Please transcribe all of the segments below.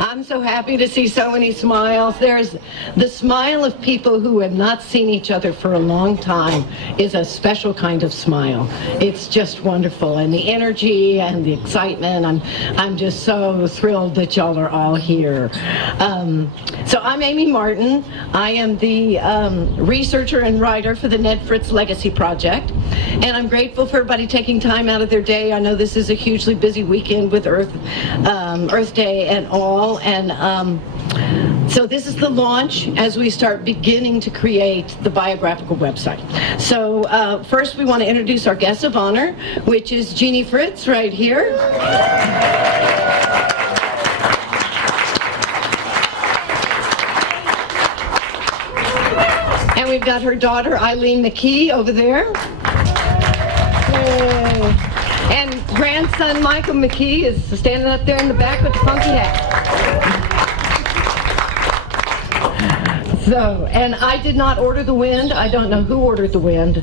I'm so happy to see so many smiles. There's the smile of people who have not seen each other for a long time is a special kind of smile. It's just wonderful, and the energy and the excitement. I'm just so thrilled that y'all are all here. So I'm Amy Martin. I am the researcher and writer for the Ned Fritz Legacy project, and I'm grateful for everybody taking time out of their day. I know this is a hugely busy weekend with Earth Day and all. And so this is the launch as we start beginning to create the biographical website. So first we want to introduce our guest of honor, which is Genie Fritz right here. And we've got her daughter, Eileen McKee, over there. Yay. And grandson, Michael McKee, is standing up there in the back with the funky hat. So, and I did not order the wind. I don't know who ordered the wind,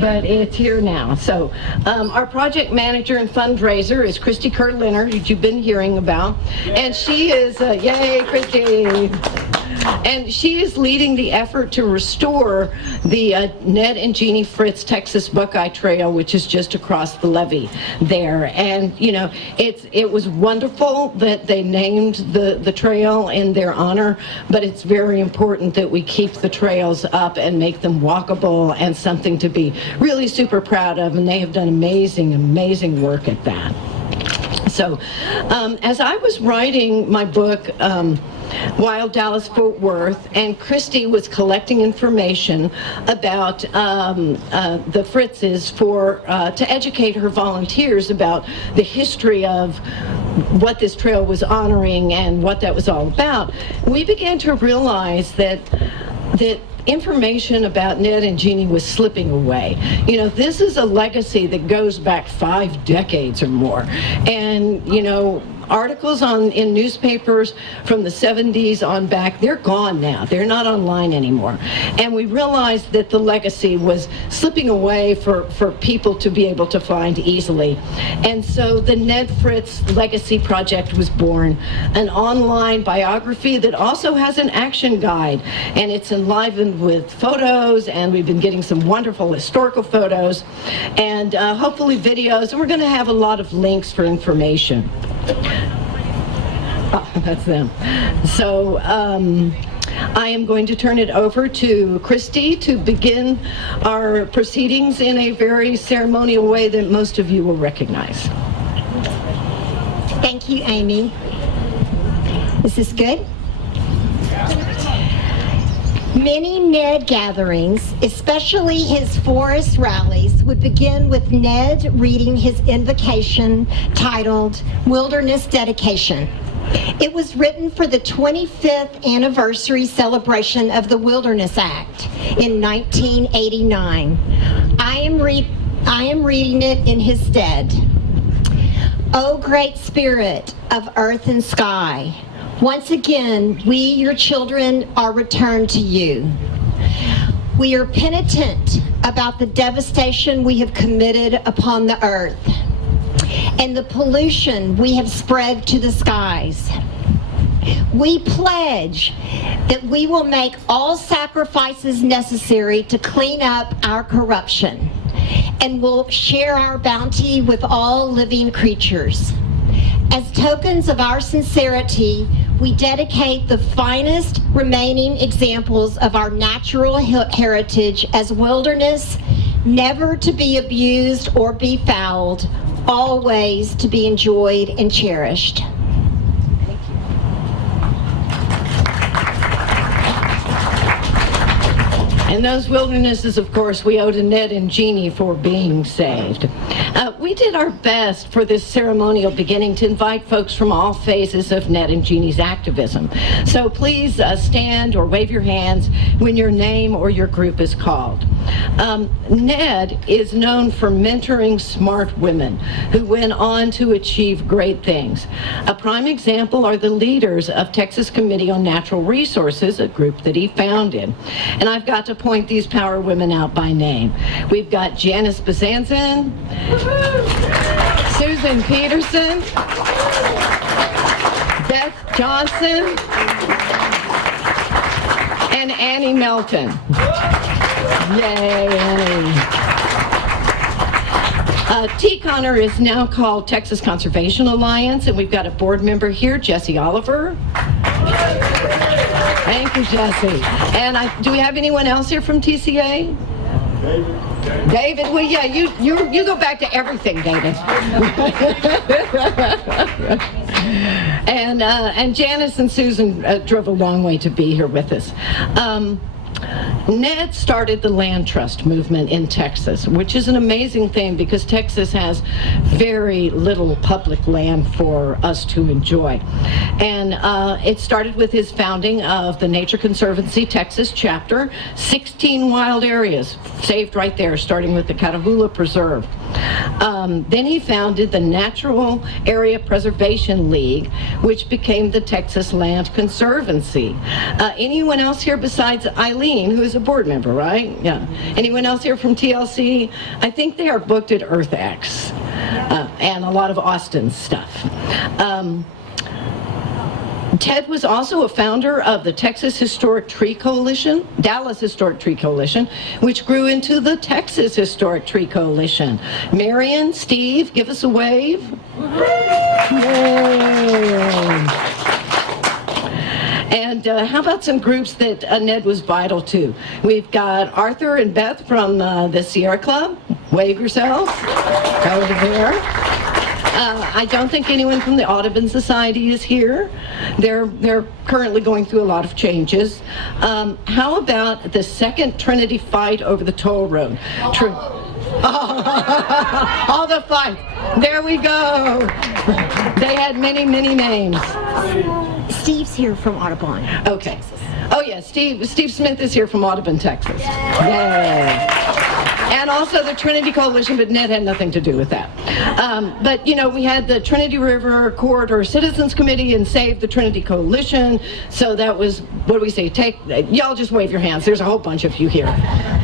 but it's here now. So, our project manager and fundraiser is Christy Kerr-Leonard, who you've been hearing about. And she is, yay, Christy! And she is leading the effort to restore the Ned and Genie Fritz Texas Buckeye Trail, which is just across the levee there. And, you know, it was wonderful that they named the trail in their honor, but it's very important that we keep the trails up and make them walkable and something to be really super proud of. And they have done amazing, amazing work at that. So, as I was writing my book, Wild Dallas Fort Worth, and Christy was collecting information about the Fritzes to educate her volunteers about the history of what this trail was honoring and what that was all about. We began to realize that information about Ned and Genie was slipping away. You know, this is a legacy that goes back 5 decades or more. And, you know, articles in newspapers from the 70s on back, they're gone now. They're not online anymore. And we realized that the legacy was slipping away for people to be able to find easily. And so the Ned Fritz Legacy Project was born, an online biography that also has an action guide. And it's enlivened with photos, and we've been getting some wonderful historical photos, and hopefully videos, and we're going to have a lot of links for information. Oh, that's them. So I am going to turn it over to Christy to begin our proceedings in a very ceremonial way that most of you will recognize. Thank you, Amy. Is this good? Many Ned gatherings, especially his forest rallies, would begin with Ned reading his invocation titled Wilderness Dedication. It was written for the 25th anniversary celebration of the Wilderness Act in 1989. I am reading it in his stead. O great Spirit of earth and sky, once again, we, your children, are returned to you. We are penitent about the devastation we have committed upon the earth and the pollution we have spread to the skies. We pledge that we will make all sacrifices necessary to clean up our corruption and will share our bounty with all living creatures. As tokens of our sincerity, we dedicate the finest remaining examples of our natural heritage as wilderness, never to be abused or befouled, always to be enjoyed and cherished. And those wildernesses, of course, we owe to Ned and Genie for being saved. We did our best for this ceremonial beginning to invite folks from all phases of Ned and Genie's activism. So please stand or wave your hands when your name or your group is called. Ned is known for mentoring smart women who went on to achieve great things. A prime example are the leaders of Texas Committee on Natural Resources, a group that he founded. And I've got to point these power women out by name. We've got Janice Bezanson, Susan Peterson, Beth Johnson, and Annie Melton. Yay, Annie. TCONR is now called Texas Conservation Alliance, and we've got a board member here, Jesse Oliver. Thank you, Jesse. And do we have anyone else here from TCA? David, well, yeah, you go back to everything, David. And Janice and Susan drove a long way to be here with us. Ned started the land trust movement in Texas, which is an amazing thing because Texas has very little public land for us to enjoy. And it started with his founding of the Nature Conservancy Texas chapter, 16 wild areas saved right there, starting with the Catahoula Preserve. Then he founded the Natural Area Preservation League, which became the Texas Land Conservancy. Anyone else here besides Eileen, who's a board member, right? Yeah. Anyone else here from TLC? I think they are booked at EarthX and a lot of Austin stuff. Ted was also a founder of the Texas Historic Tree Coalition, Dallas Historic Tree Coalition, which grew into the Texas Historic Tree Coalition. Marion, Steve, give us a wave. Yay. And how about some groups that Ned was vital to? We've got Arthur and Beth from the Sierra Club. Wave yourselves over there. I don't think anyone from the Audubon Society is here. They're currently going through a lot of changes. How about the second Trinity fight over the toll road? All the fight. There we go. They had many, many names. Steve's here from Audubon. Okay. Texas. Oh yeah, Steve Smith is here from Audubon, Texas. Yay. And also the Trinity Coalition, but Ned had nothing to do with that. But you know, we had the Trinity River Corridor Citizens Committee and Save the Trinity Coalition. So that was, what do we say? Y'all just wave your hands. There's a whole bunch of you here.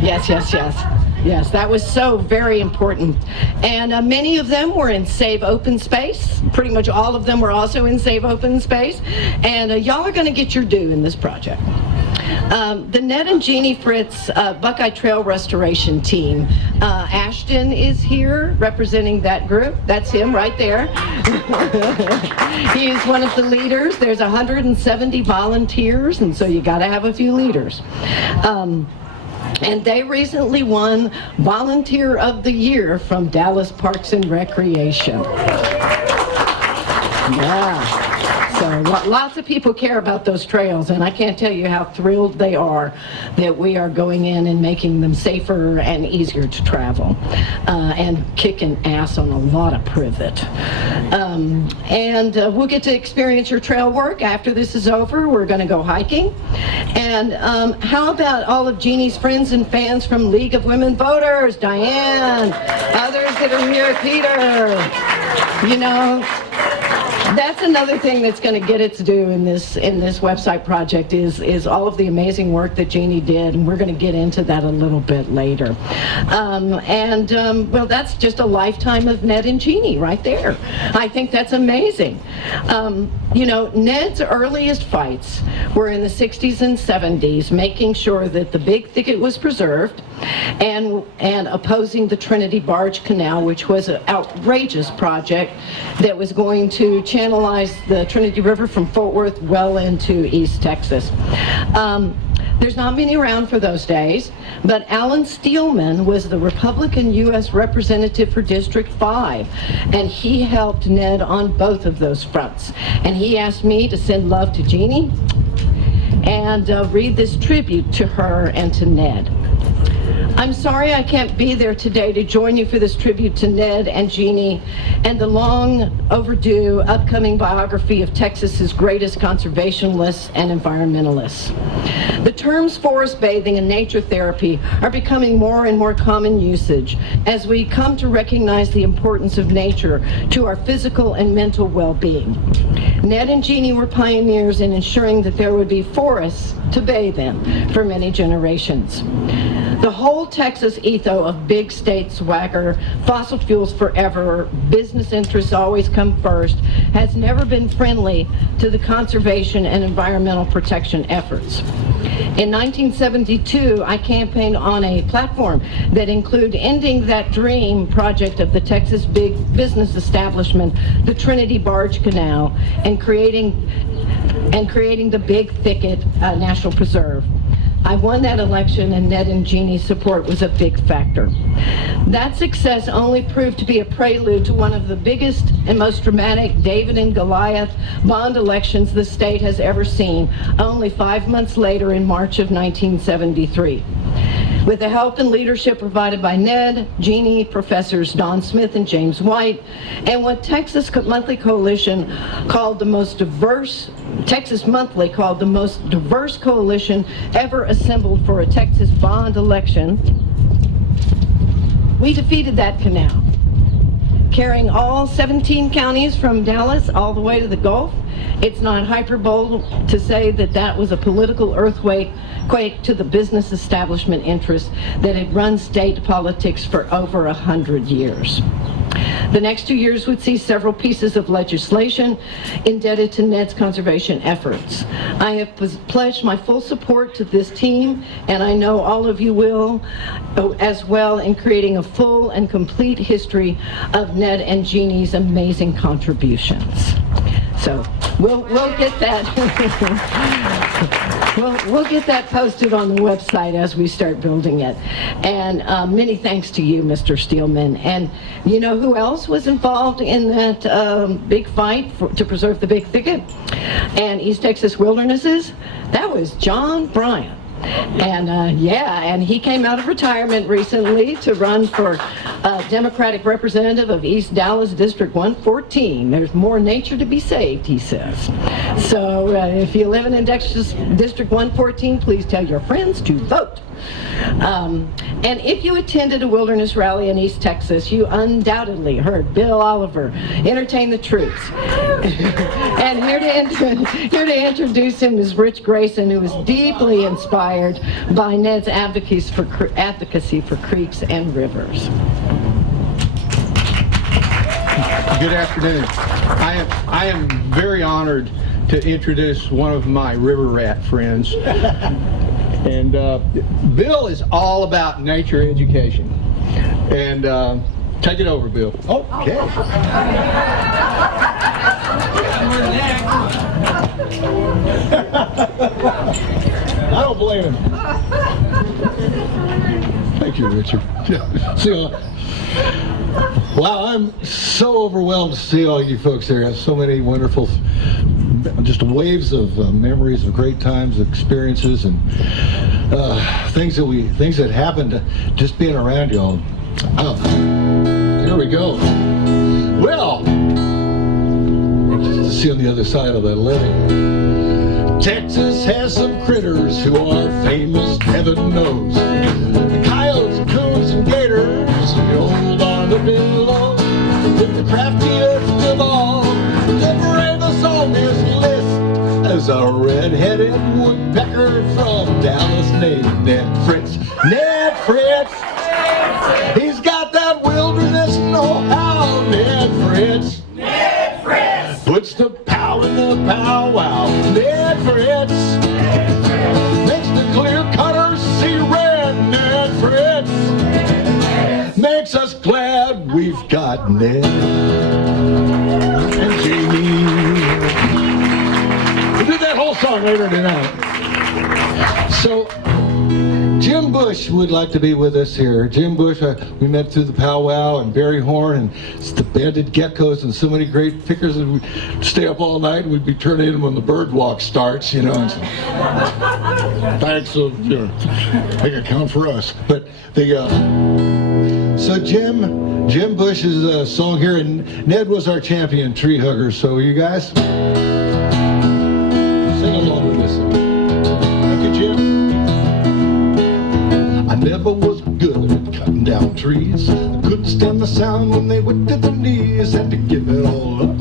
Yes, yes, yes. Yes, that was so very important. And many of them were in Save Open Space. Pretty much all of them were also in Save Open Space. And y'all are going to get your due in this project. The Ned and Genie Fritz Buckeye Trail Restoration Team. Ashton is here representing that group. That's him right there. He's one of the leaders. There's 170 volunteers, and so you got to have a few leaders. And they recently won Volunteer of the Year from Dallas Parks and Recreation. Yeah. So lots of people care about those trails, and I can't tell you how thrilled they are that we are going in and making them safer and easier to travel, and kicking ass on a lot of privet. And we'll get to experience your trail work after this is over. We're going to go hiking. And how about all of Genie's friends and fans from League of Women Voters? Diane, others that are here, Peter, you know. That's another thing that's going to get its due in this website project is all of the amazing work that Genie did, and we're going to get into that a little bit later. Well, that's just a lifetime of Ned and Genie right there. I think that's amazing. You know, Ned's earliest fights were in the 60s and 70s, making sure that the Big Thicket was preserved and opposing the Trinity Barge Canal, which was an outrageous project that was going to channelize the Trinity River from Fort Worth well into East Texas. There's not many around for those days, but Alan Steelman was the Republican U.S. representative for District 5, and he helped Ned on both of those fronts. And he asked me to send love to Genie and read this tribute to her and to Ned. I'm sorry I can't be there today to join you for this tribute to Ned and Genie and the long overdue upcoming biography of Texas's greatest conservationists and environmentalists. The terms forest bathing and nature therapy are becoming more and more common usage as we come to recognize the importance of nature to our physical and mental well-being. Ned and Genie were pioneers in ensuring that there would be forests to bathe in for many generations. The whole Texas ethos of big state swagger, fossil fuels forever, business interests always come first, has never been friendly to the conservation and environmental protection efforts. In 1972, I campaigned on a platform that included ending that dream project of the Texas big business establishment, the Trinity Barge Canal, and creating the Big Thicket National Preserve. I won that election, and Ned and Genie's support was a big factor. That success only proved to be a prelude to one of the biggest and most dramatic David and Goliath bond elections the state has ever seen, only 5 months later in March of 1973. With the help and leadership provided by Ned, Genie, Professors Don Smith and James White, and what Texas Monthly called the most diverse coalition ever assembled for a Texas bond election, we defeated that canal, carrying all 17 counties from Dallas all the way to the Gulf. It's not hyperbole to say that that was a political earthquake to the business establishment interests that had run state politics for over 100 years. The next 2 years would see several pieces of legislation indebted to Ned's conservation efforts. I have pledged my full support to this team, and I know all of you will as well, in creating a full and complete history of Ned and Genie's amazing contributions. So we'll get that we'll get that posted on the website as we start building it. And many thanks to you, Mr. Steelman. And you know who else was involved in that big fight to preserve the Big Thicket and East Texas wildernesses? That was John Bryant. And and he came out of retirement recently to run for Democratic representative of East Dallas District 114. There's more nature to be saved, he says. So if you live in Texas District 114, please tell your friends to vote. And if you attended a wilderness rally in East Texas, you undoubtedly heard Bill Oliver entertain the troops. And here to introduce him is Rich Grayson, who was deeply inspired by Ned's advocacy for creeks and rivers. Good afternoon. I am very honored to introduce one of my river rat friends. And Bill is all about nature education. And take it over, Bill. Okay. I don't blame him. Thank you, Richard. So, wow, I'm so overwhelmed to see all you folks here. I have so many wonderful, just waves of memories of great times, experiences, and things that happened just being around y'all. Oh, here we go. Well, just to see on the other side of that levee. Texas has some critters who are famous, heaven knows. The coyotes, coons, and gators, the old armadillo, with the craftiest of all, the bravest on this list, as a red-headed woodpecker from Dallas named Ned Fritz. Ned Fritz! He's got that wilderness know-how, Ned Fritz. Ned Fritz! Puts the pow in the powwow, Ned Fritz. Makes the clear cutters see red, Ned Fritz. Makes us glad we've got Ned and Genie. We'll do that whole song later tonight. So, Jim Bush would like to be with us here. Jim Bush, we met through the powwow, and Barry Horn, and the banded geckos, and so many great pickers, and we'd stay up all night, and we'd be turning in when the bird walk starts, you know. And so, thanks, you know, make it count for us. But so Jim Bush's song here, and Ned was our champion tree hugger, so you guys sing along with this song. Thank you, Jim. I never was good at cutting down trees. I couldn't stand the sound when they went to their knees. Had to give it all up,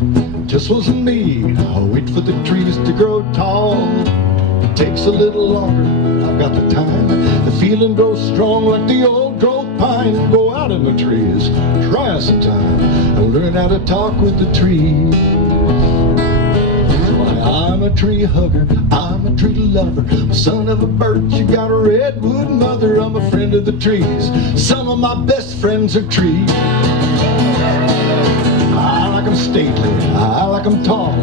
just wasn't me. I wait for the trees to grow tall. It takes a little longer, but I've got the time. The feeling grows strong like the old growth pine. Go out in the trees, try us sometime, and learn how to talk with the trees. I'm a tree hugger, I'm a tree lover, son of a birch, you got a redwood mother. I'm a friend of the trees, some of my best friends are trees. I like them stately, I like them tall,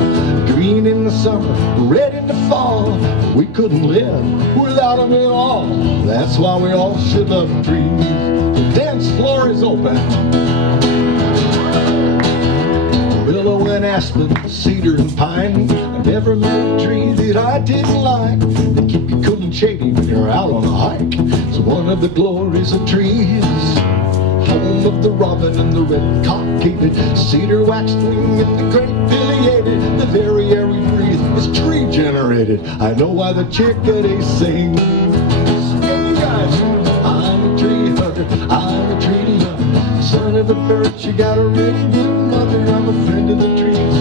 green in the summer, red in the fall. We couldn't live without them at all. That's why we all should love trees. The dance floor is open. Willow and aspen, cedar and pine. I never met a tree that I didn't like. They keep you cool and shady when you're out on a hike. It's one of the glories of trees. Home of the robin and the red-cockaded, cedar waxwing and the great pileated. The very air we breathe is tree-generated. I know why the chickadees sing. Hey, you guys, I'm a tree hugger, I'm a tree lover, son of a birch, you got a redwood mother. I'm a friend of the trees.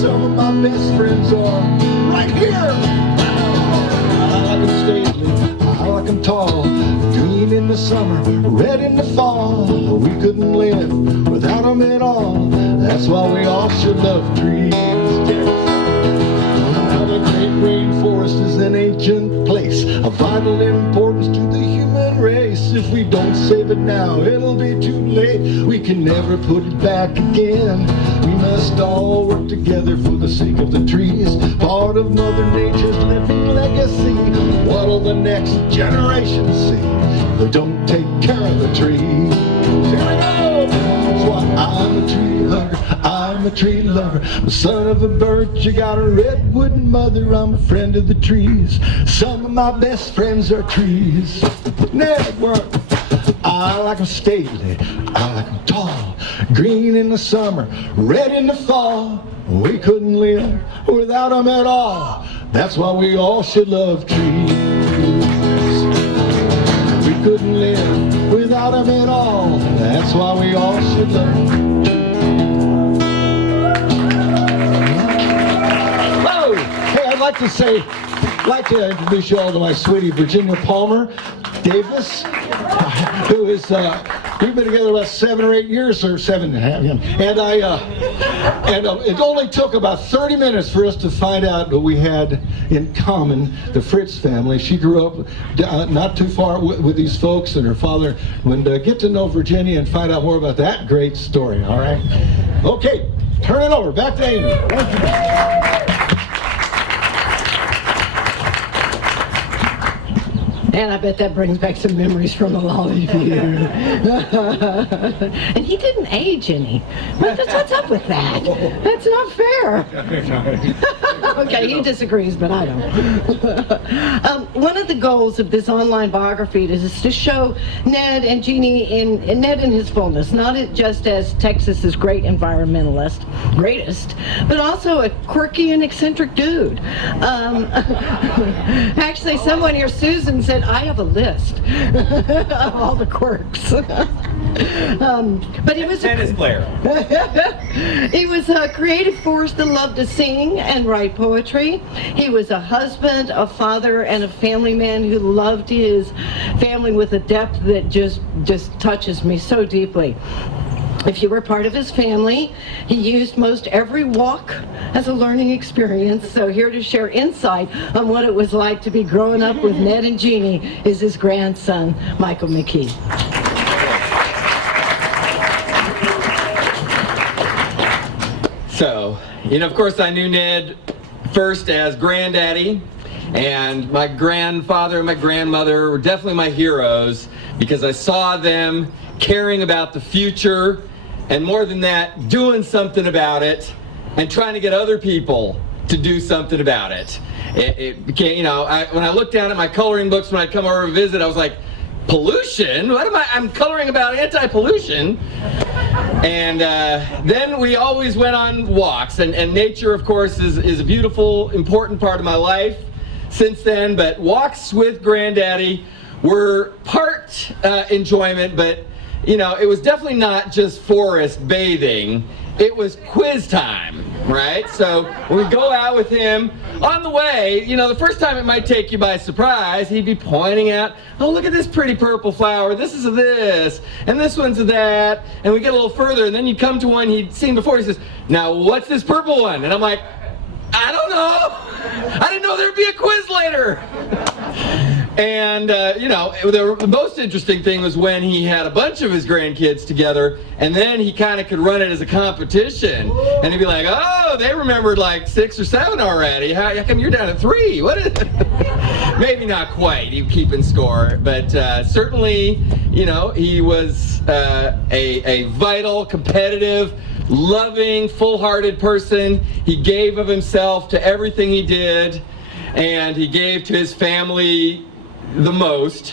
Some of my best friends are right here. I like them stately, I like them tall, green in the summer, red in the fall. We couldn't live without them at all. That's why we all should love trees. Now the great rainforest is an ancient place of vital importance to the human race. If we don't save it now, it'll be too late. We can never put it back again. We must all work together for the sake of the trees, part of Mother Nature's living legacy. What'll the next generation see if we don't take care of the trees? Here we go! That's why I'm a tree hugger, I'm a tree lover, the son of a birch, you got a redwood mother. I'm a friend of the trees. Some of my best friends are trees. Ned, I like them stately, I like them tall, green in the summer, red in the fall. We couldn't live without them at all. That's why we all should love trees. We couldn't live without them at all. That's why we all should love trees. Whoa! Hey, I'd like to introduce you all to my sweetie Virginia Palmer Davis, who is, we've been together about 7 or 8 years, or 7.5, and it only took about 30 minutes for us to find out that we had in common the Fritz family. She grew up not too far with these folks and her father. Get to know Virginia and find out more about that great story, all right? Okay, turn it over, back to Amy. Thank you. And I bet that brings back some memories from a lot of you. And he didn't age any. What's up with that? That's not fair. Okay, he disagrees, but I don't. One of the goals of this online biography is to show Ned and Genie Ned in his fullness, not just as Texas's great environmentalist, greatest, but also a quirky and eccentric dude. Actually, someone here, Susan, said, I have a list of all the quirks. But he was Blair. He was a creative force that loved to sing and write poetry. He was a husband, a father, and a family man who loved his family with a depth that just touches me so deeply. If you were part of his family, he used most every walk as a learning experience. So here to share insight on what it was like to be growing up with Ned and Genie is his grandson, Michael McKee. So, of course I knew Ned first as Granddaddy, and my grandfather and my grandmother were definitely my heroes because I saw them caring about the future, and more than that, doing something about it and trying to get other people to do something about it. It became, when I looked down at my coloring books when I'd come over to visit, I was like, pollution? What am I'm coloring about anti-pollution. And then we always went on walks, and nature, of course, is a beautiful, important part of my life since then, but walks with Granddaddy were part enjoyment, but it was definitely not just forest bathing. it was quiz time, right? So we go out with him. On the way, you know, the first time it might take you by surprise. He'd be pointing out, oh, look at this pretty purple flower. This is a this, and this one's a that. And we get a little further, and then you come to one he'd seen before. He says, now, what's this purple one? And I'm like, I don't know. I didn't know there'd be a quiz later. And, you know, the most interesting thing was when he had a bunch of his grandkids together, and then he kind of could run it as a competition. And he'd be like, oh, they remembered like 6 or 7 already. How come you're down at 3? What is it? Maybe not quite, he keeping score, but certainly, you know, he was a vital, competitive, loving, full-hearted person. He gave of himself to everything he did, and he gave to his family the most,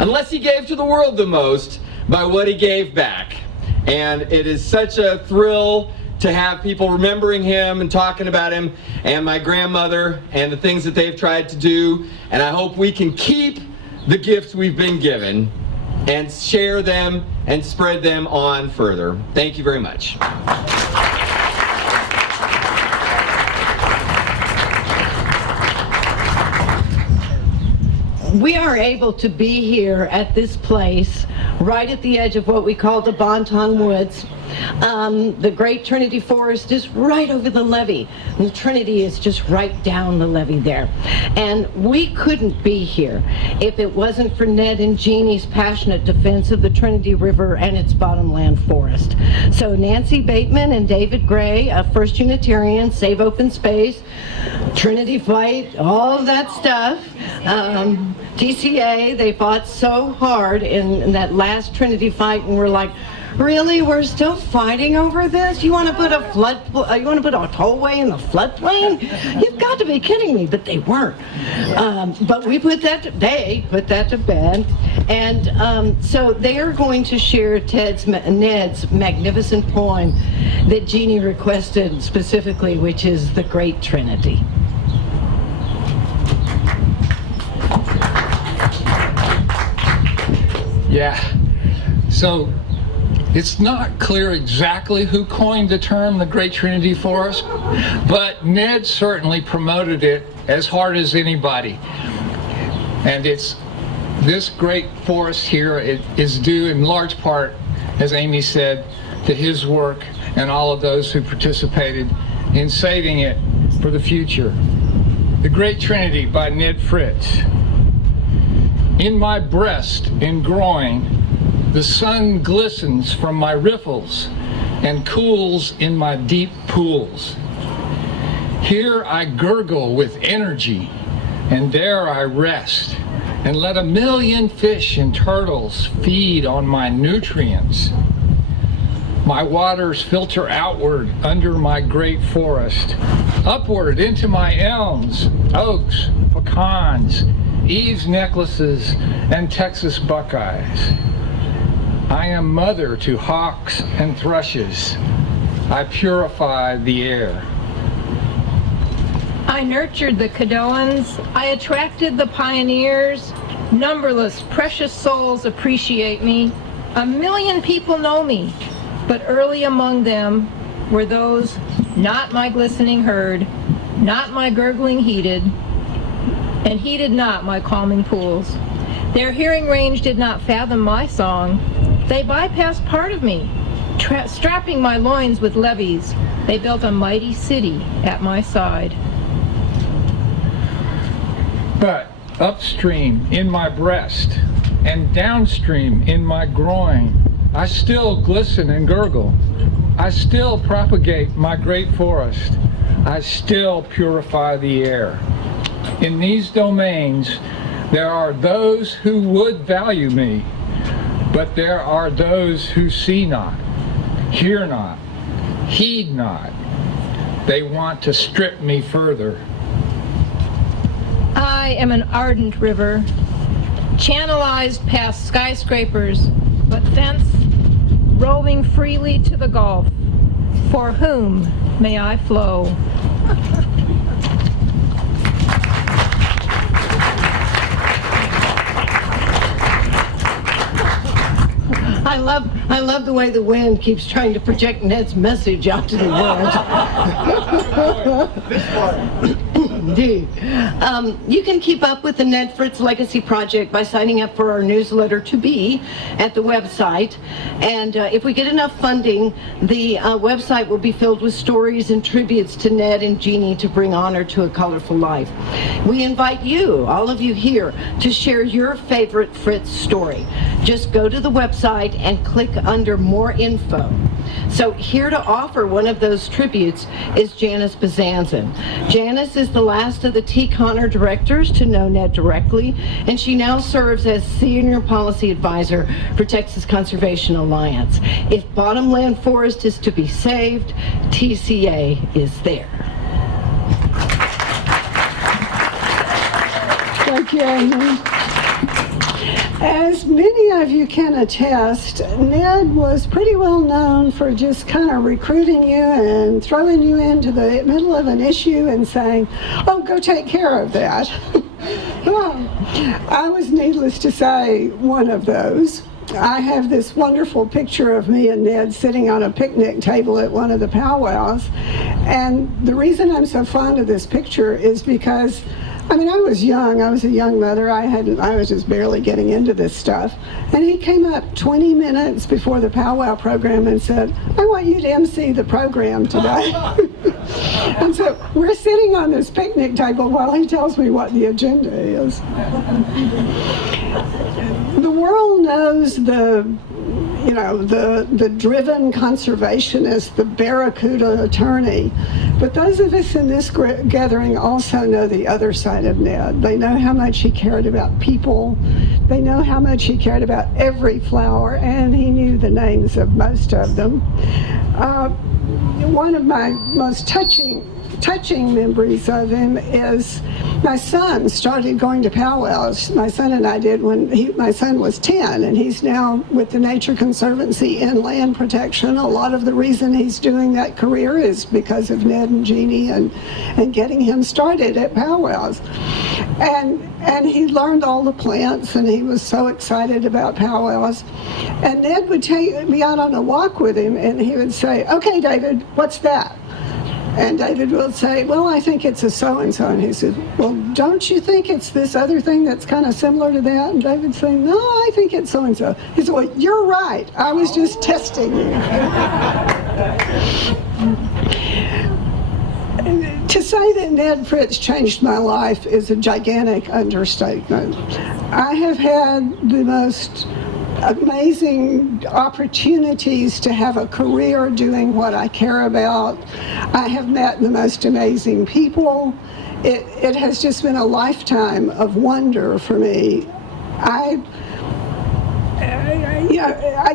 unless he gave to the world the most by what he gave back. And it is such a thrill to have people remembering him and talking about him, and my grandmother and the things that they've tried to do. And I hope we can keep the gifts we've been given and share them and spread them on further. Thank you very much. We are able to be here at this place, right at the edge of what we call the Bonton Woods. The Great Trinity Forest is right over the levee. And the Trinity is just right down the levee there. And we couldn't be here if it wasn't for Ned and Genie's passionate defense of the Trinity River and its bottomland forest. So Nancy Bateman and David Gray, First Unitarian, Save Open Space, Trinity Fight, all of that stuff. TCA, they fought so hard in that last Trinity fight, and we're like, really, we're still fighting over this? You want to put a tollway in the floodplain? You've got to be kidding me. But they weren't. But they put that to bed, and so they are going to share Ned's magnificent poem that Genie requested specifically, which is The Great Trinity. Yeah. So it's not clear exactly who coined the term the Great Trinity Forest, but Ned certainly promoted it as hard as anybody. And it's this great forest here, it is due in large part, as Amy said, to his work and all of those who participated in saving it for the future. The Great Trinity by Ned Fritz. In my breast and groin, the sun glistens from my riffles and cools in my deep pools. Here I gurgle with energy, and there I rest, and let a million fish and turtles feed on my nutrients. My waters filter outward under my great forest, upward into my elms, oaks, pecans, eaves necklaces, and Texas buckeyes. I am mother to hawks and thrushes. I purify the air. I nurtured the Caddoans. I attracted the pioneers. Numberless precious souls appreciate me. 1 million people know me, but early among them were those not my glistening herd, not my gurgling heated, and heeded not my calming pools. Their hearing range did not fathom my song. They bypassed part of me, strapping my loins with levees. They built a mighty city at my side. But upstream in my breast and downstream in my groin, I still glisten and gurgle. I still propagate my great forest. I still purify the air. In these domains, there are those who would value me, but there are those who see not, hear not, heed not. They want to strip me further. I am an ardent river, channelized past skyscrapers, but thence roving freely to the Gulf. For whom may I flow? I love the way the wind keeps trying to project Ned's message out to the world. Indeed. You can keep up with the Ned Fritz Legacy Project by signing up for our newsletter To Be at the website. And if we get enough funding, the website will be filled with stories and tributes to Ned and Genie to bring honor to a colorful life. We invite you, all of you here, to share your favorite Fritz story. Just go to the website and click under More Info. So here to offer one of those tributes is Janice Bazanzin. Janice is the last of the T. Connor directors to know Ned directly, and she now serves as Senior Policy Advisor for Texas Conservation Alliance. If bottomland forest is to be saved, TCA is there. Thank you, Amy. As many of you can attest, Ned was pretty well known for just kind of recruiting you and throwing you into the middle of an issue and saying, oh, go take care of that. Well, I was, needless to say, one of those. I have this wonderful picture of me and Ned sitting on a picnic table at one of the powwows. And the reason I'm so fond of this picture is because I was young. I was a young mother. I was just barely getting into this stuff. And he came up 20 minutes before the powwow program and said, I want you to MC the program today. And so we're sitting on this picnic table while he tells me what the agenda is. The world knows the driven conservationist, the barracuda attorney. But those of us in this gathering also know the other side of Ned. They know how much he cared about people. They know how much he cared about every flower, and he knew the names of most of them. One of my most touching memories of him is my son started going to powwows. My son and I did when my son was 10, and he's now with the Nature Conservancy in land protection. A lot of the reason he's doing that career is because of Ned and Genie and getting him started at powwows. And he learned all the plants, and he was so excited about powwows. And Ned would take me out on a walk with him, and he would say, okay, David, what's that? And David will say, well, I think it's a so-and-so. And he said, well, don't you think it's this other thing that's kind of similar to that? And David say, no, I think it's so-and-so. He said, well, you're right. I was just testing you. To say that Ned Fritz changed my life is a gigantic understatement. I have had the most amazing opportunities to have a career doing what I care about. I have met the most amazing people. It has just been a lifetime of wonder for me. I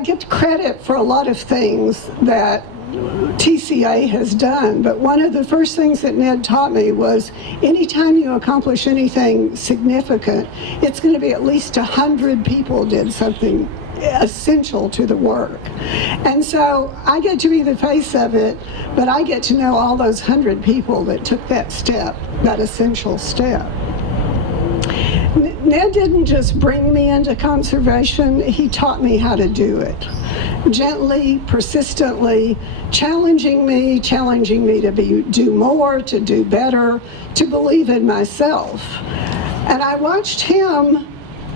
get credit for a lot of things that TCA has done, but one of the first things that Ned taught me was anytime you accomplish anything significant, it's going to be at least 100 people did something essential to the work. And so I get to be the face of it, but I get to know all those 100 people that took that step, that essential step. Ned didn't just bring me into conservation, he taught me how to do it. Gently, persistently, challenging me to do more, to do better, to believe in myself. And I watched him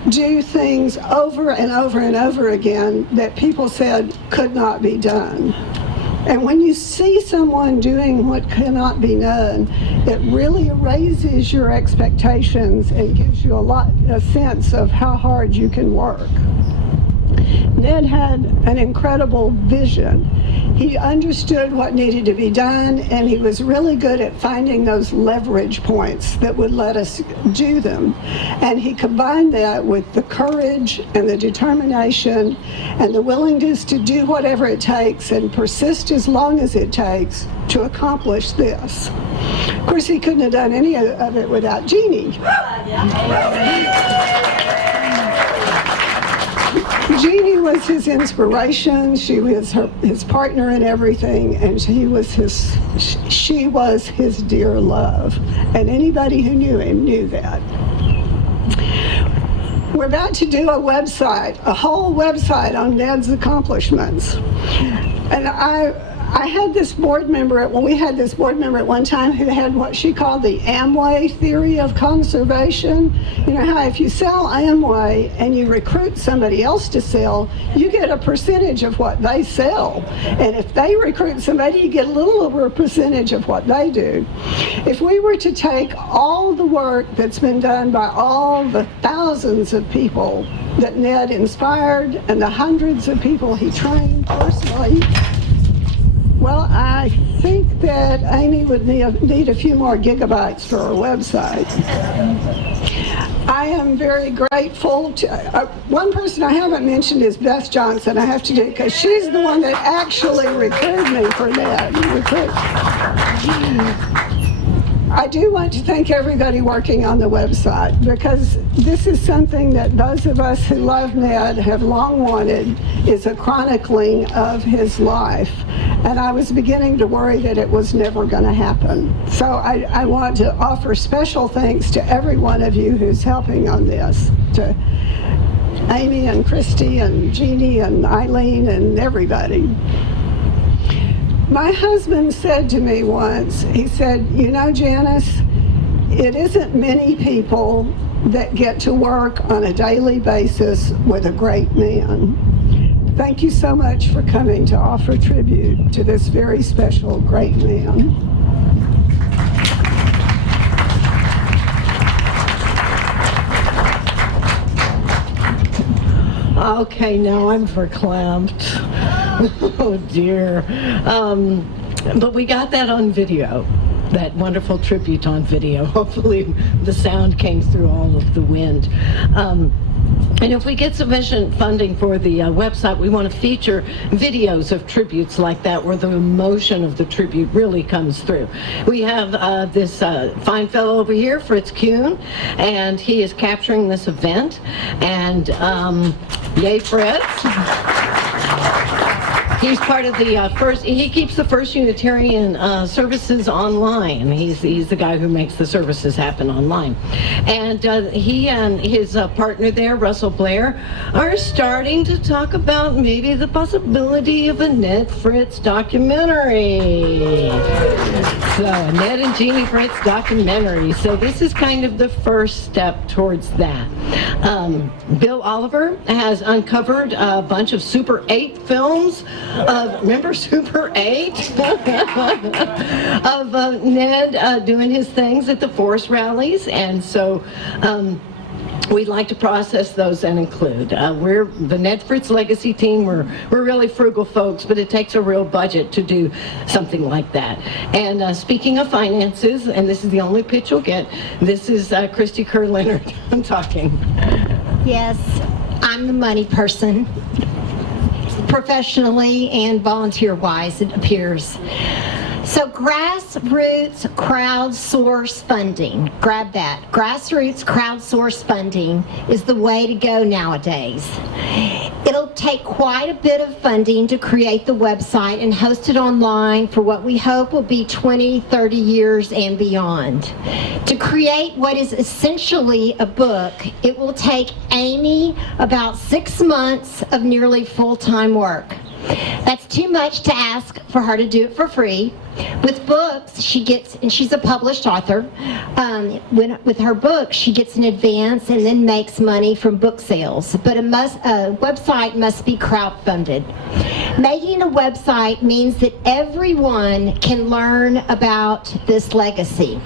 do things over and over and over again that people said could not be done. And when you see someone doing what cannot be done, it really raises your expectations and gives you a sense of how hard you can work. Ned had an incredible vision. He understood what needed to be done, and he was really good at finding those leverage points that would let us do them. And he combined that with the courage and the determination and the willingness to do whatever it takes and persist as long as it takes to accomplish this. Of course, he couldn't have done any of it without Genie. Genie was his inspiration. She was his partner in everything, and she was his dear love. And anybody who knew him knew that. We're about to do a website, a whole website on Ned's accomplishments. And I had this board member, we had this board member at one time who had what she called the Amway theory of conservation. You know how if you sell Amway and you recruit somebody else to sell, you get a percentage of what they sell. And if they recruit somebody, you get a little over a percentage of what they do. If we were to take all the work that's been done by all the thousands of people that Ned inspired and the hundreds of people he trained personally, well, I think that Amy would need a few more gigabytes for her website. I am very grateful to, one person I haven't mentioned is Beth Johnson. I have to do it because she's the one that actually recruited me for that. I do want to thank everybody working on the website because this is something that those of us who love Ned have long wanted, is a chronicling of his life. And I was beginning to worry that it was never going to happen. So I want to offer special thanks to every one of you who's helping on this, to Amy and Christy and Genie and Eileen and everybody. My husband said to me once, he said, you know, Janice, it isn't many people that get to work on a daily basis with a great man. Thank you so much for coming to offer tribute to this very special great man. Okay, now I'm verklempt. Oh dear. But we got that on video, that wonderful tribute on video. Hopefully the sound came through all of the wind. And if we get sufficient funding for the website, we want to feature videos of tributes like that where the emotion of the tribute really comes through. We have this fine fellow over here, Fritz Kuehn, and he is capturing this event. And yay, Fritz. He's part of the he keeps the First Unitarian services online. He's the guy who makes the services happen online. And he and his partner there, Russell Blair, are starting to talk about maybe the possibility of a Ned Fritz documentary. So, a Ned and Genie Fritz documentary. So this is kind of the first step towards that. Bill Oliver has uncovered a bunch of Super 8 films. Remember Super 8? of Ned doing his things at the forest rallies, and so we'd like to process those and include. We're the Ned Fritz Legacy team. We're really frugal folks, but it takes a real budget to do something like that. And speaking of finances, and this is the only pitch you'll get, this is Christy Kerr-Leonard talking. Yes, I'm the money person, professionally and volunteer-wise, it appears. So grassroots crowdsource funding, grab that. Grassroots crowdsource funding is the way to go nowadays. It'll take quite a bit of funding to create the website and host it online for what we hope will be 20, 30 years and beyond. To create what is essentially a book, it will take Amy about 6 months of nearly full-time work. That's too much to ask for her to do it for free. With books, she gets, and she's a published author, with her books, she gets an advance and then makes money from book sales. But a website must be crowdfunded. Making a website means that everyone can learn about this legacy.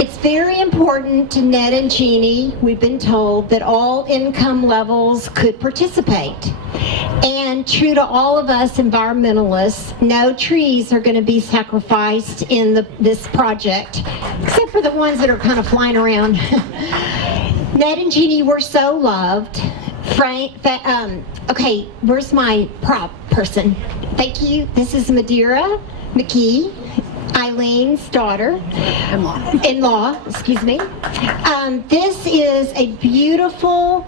It's very important to Ned and Genie, we've been told, that all income levels could participate. And true to all of us environmentalists, no trees are going to be sacrificed in this project, except for the ones that are kind of flying around. Ned and Genie were so loved. Okay, where's my prop person? Thank you. This is Madeira McKee, Eileen's daughter, in-law, excuse me. This is a beautiful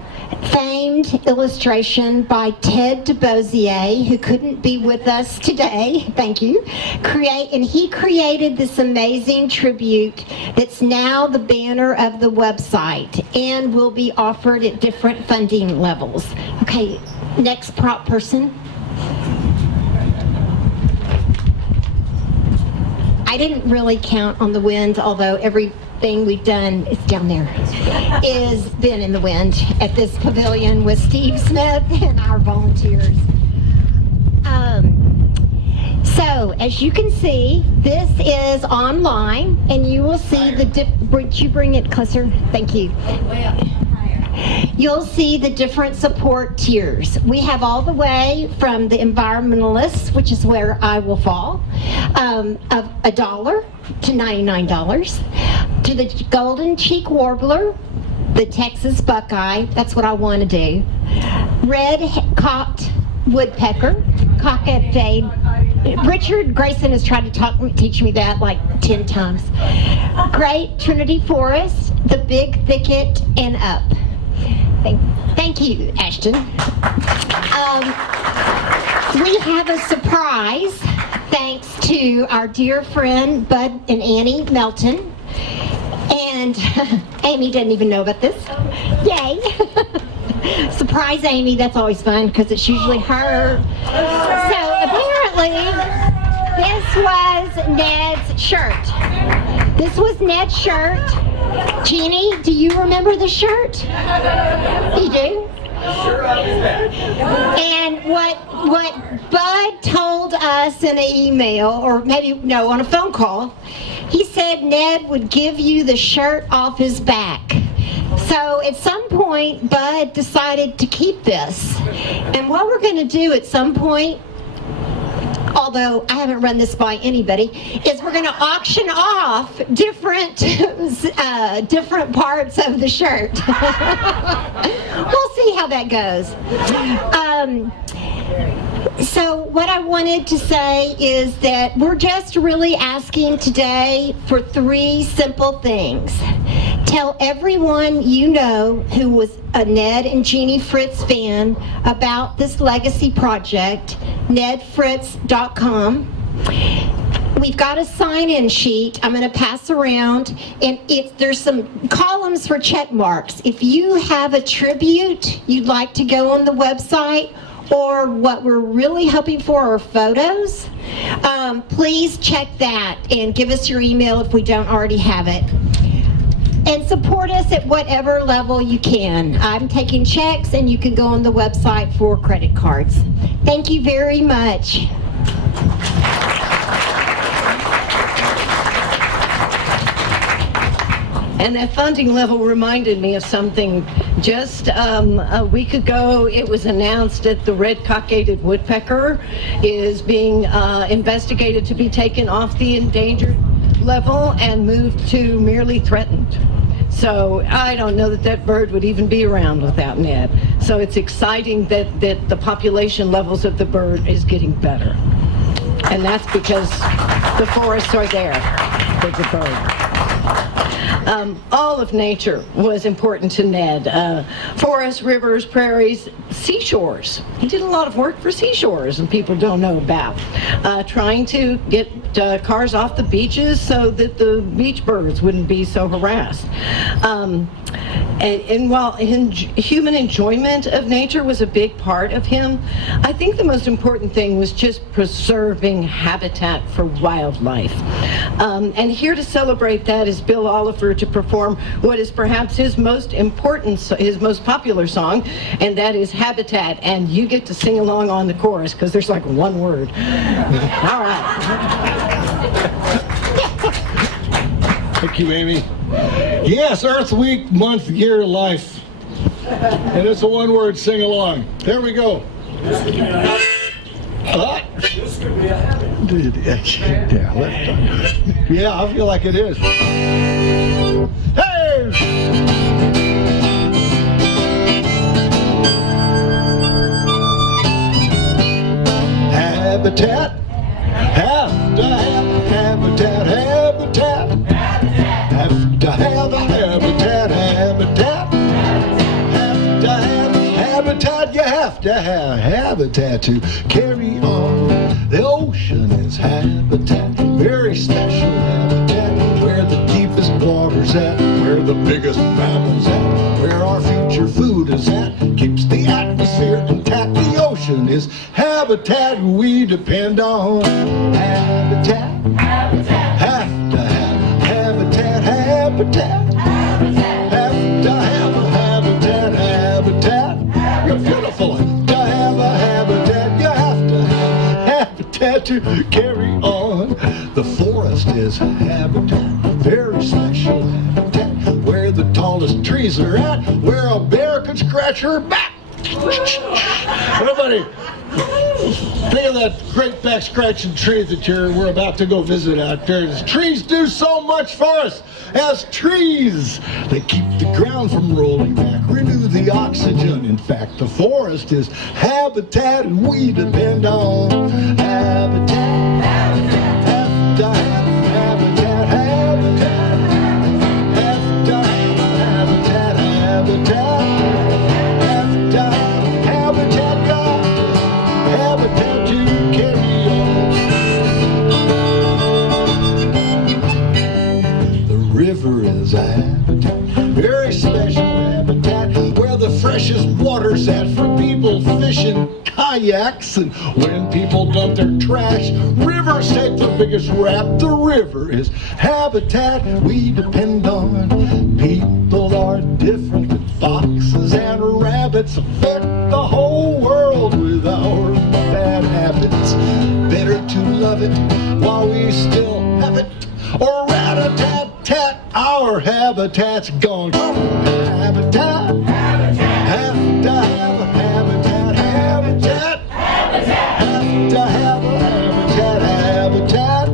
Famed illustration by Ted DeBosier, who couldn't be with us today. Thank you. He created this amazing tribute that's now the banner of the website and will be offered at different funding levels. Okay, next prop person. I didn't really count on the wind, although everything we've done is down there, is been in the wind at this pavilion with Steve Smith and our volunteers. So, as you can see, this is online, and you will see would you bring it closer? Thank you. You'll see the different support tiers. We have all the way from the environmentalists, which is where I will fall, of $1 to $99, to the golden cheek warbler, the Texas Buckeye, that's what I want to do, red-cocked woodpecker, cockade. Richard Grayson has tried to teach me that like 10 times. Great Trinity Forest, the big thicket, and up. Thank you, Ashton. We have a surprise thanks to our dear friend Bud and Annie Melton. And Amy doesn't even know about this. Yay! Surprise Amy, that's always fun because it's usually her. So apparently, this was Ned's shirt. This was Ned's shirt. Genie, do you remember the shirt? You do? And what Bud told us in an email, or maybe, no, on a phone call, he said Ned would give you the shirt off his back. So at some point, Bud decided to keep this. And what we're going to do at some point, although I haven't run this by anybody, is we're going to auction off different parts of the shirt. We'll see how that goes. So what I wanted to say is that we're just really asking today for 3 simple things. Tell everyone you know who was a Ned and Genie Fritz fan about this legacy project, nedfritz.com. We've got a sign-in sheet I'm going to pass around, and there's some columns for check marks. If you have a tribute you'd like to go on the website, or what we're really hoping for are photos, please check that and give us your email if we don't already have it. And support us at whatever level you can. I'm taking checks, and you can go on the website for credit cards. Thank you very much. And that funding level reminded me of something. Just a week ago, it was announced that the red-cockaded woodpecker is being investigated to be taken off the endangered level and moved to merely threatened. So I don't know that bird would even be around without Ned. So it's exciting that the population levels of the bird is getting better. And that's because the forests are there for the bird. All of nature was important to Ned. Forests, rivers, prairies, seashores. He did a lot of work for seashores and people don't know about. Trying to get cars off the beaches so that the beach birds wouldn't be so harassed. And while human enjoyment of nature was a big part of him, I think the most important thing was just preserving habitat for wildlife. And here to celebrate that is Bill Oliver to perform what is perhaps his most popular song, and that is Habitat. And you get to sing along on the chorus because there's like one word. All right. Thank you, Amy. Yes, Earth Week, month, year, life. And it's a one-word sing-along. There we go. Yeah, I feel like it is. Hey! Habitat, have to have habitat, habitat. Have to have a habitat, habitat. Have to have habitat to carry on. The ocean is habitat, very special habitat, where the deepest water's at, where the biggest mammals at, where our future food is at, keeps the atmosphere intact. The ocean is habitat we depend on. Habitat, have to have habitat, habitat, have to have a habitat. You're beautiful. To have a habitat, you have to have habitat to carry on. The forest is habitat, very special habitat, where the tallest trees are at, where a bear could scratch her back. Everybody, think of that great back scratching tree that we're about to go visit out there. The trees do so much for us as trees. They keep the ground from rolling back, renew the oxygen. In fact, the forest is habitat and we depend on. Habitat, have to have habitat, habitat, have to have habitat, have to have habitat, God, habitat to carry on. The river is a habitat, very special habitat, where the freshest water's at for people fishing kayaks, and when people dump their trash, rivers take the biggest rap. The river is habitat we depend on. People are different, but foxes and rabbits affect the whole world with our bad habits. Better to love it while we still have it, or rat-a-tat-tat, our habitat's gone. Come on, habitat, have to have a habitat, habitat, have to have a habitat,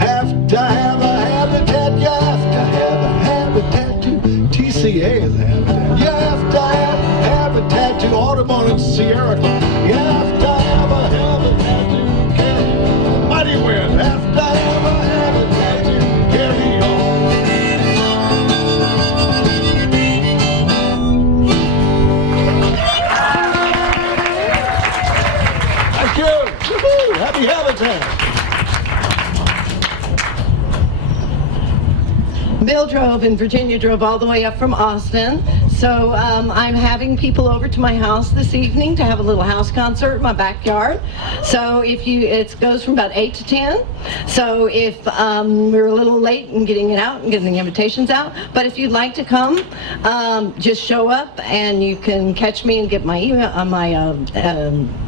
have to have a habitat, you have to have a habitat to TCA is a habitat, you have to have habitat to Audubon and Sierra Club, you have to have a habitat to carry mighty wind, have to have a habitat to carry on. Thank you. Woo-hoo. Happy habitat. Bill drove and Virginia drove all the way up from Austin. So I'm having people over to my house this evening to have a little house concert in my backyard. So it goes from about 8 to 10. So if we're a little late in getting it out and getting the invitations out, but if you'd like to come, just show up and you can catch me and get my email, my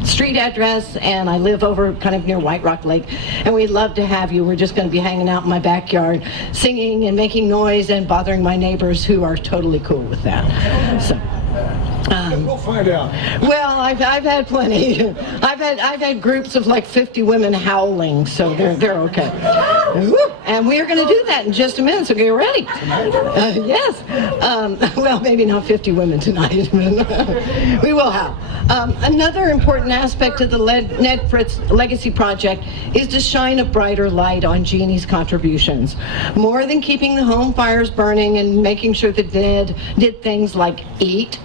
street address, and I live over kind of near White Rock Lake, and we'd love to have you. We're just going to be hanging out in my backyard, singing and making noise and bothering my neighbors, who are totally cool with that. So. We'll find out. Well, I've had plenty. I've had groups of like 50 women howling, so they're okay. And we are going to do that in just a minute, so get ready. Yes. Well, maybe not 50 women tonight. We will howl. Another important aspect of the Ned Fritz Legacy project is to shine a brighter light on Genie's contributions. More than keeping the home fires burning and making sure that Ned did things like eat.